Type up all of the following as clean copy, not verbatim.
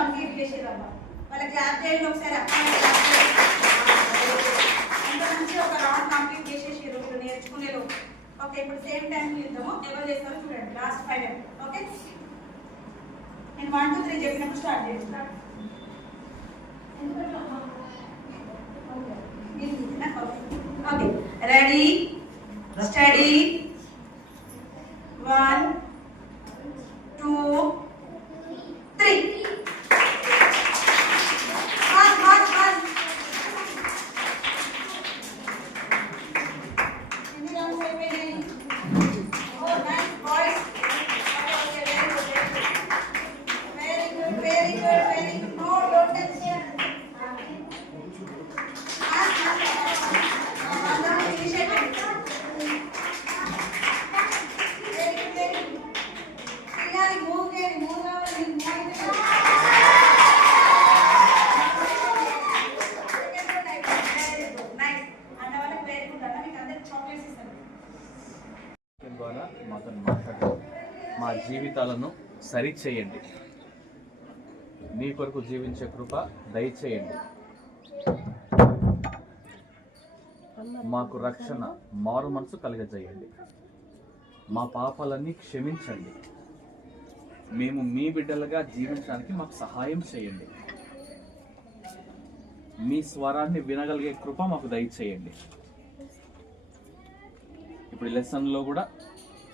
Complete చేసేదమ్మా. వాళ్ళ clap చేయండి ఒకసారి. అంత మంచి ఒక రౌండ్ కంప్లీట్ చేసేసారు ఇప్పుడు నేర్చుకునేలో. ఓకే, ఇప్పుడు సేమ్ టైం ఇద్దాము. ఎవరు చేస్తారో చూడండి. Last 5 minutes. ఓకే, నేను 1 2 3 చెప్పినప్పుడు స్టార్ట్ చేస్తాను. Okay, ready, study. 1 2 3. ద్వారా మాతో మాట్లాడండి. మా జీవితాలను సరిచేయండి. మీ కొరకు జీవించే కృప దయచేయండి. మాకు రక్షణ, మారు మనసు కలుగజేయండి. మా పాపాలన్నీ క్షమించండి. మేము మీ బిడ్డలుగా జీవించడానికి మాకు సహాయం చేయండి. మీ స్వరాన్ని వినగలిగే కృప మాకు దయచేయండి. ఇప్పుడు లెసన్లో కూడా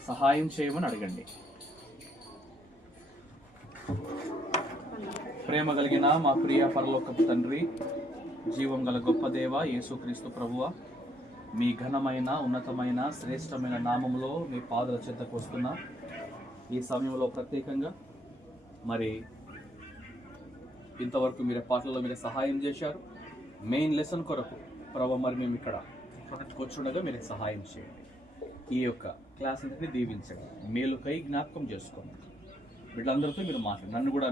సహాయం చేయమని అడగండి. ప్రేమ కలిగిన మా ప్రియ పరలోకపు తండ్రి, జీవం గల గొప్ప దేవ యేసుక్రీస్తు ప్రభువ, మీ ఘనమైన ఉన్నతమైన శ్రేష్టమైన నామంలో మీ పాదల చెంతకు వస్తున్నా. ఈ సమయంలో ప్రత్యేకంగా మరి ఇంతవరకు మీరే పాటలలో మీరే సహాయం చేశారు. మెయిన్ లెసన్ కొరకు ప్రభు మరి మేము ఇక్కడ కూర్చుండగా మీరే సహాయం చేయండి. ఈ యొక్క క్లాస్ అంతటిని దీవించండి. మేలుకై జ్ఞాపకం చేసుకోండి. వీళ్ళందరితో మీరు మాట్లాడండి. నన్ను కూడా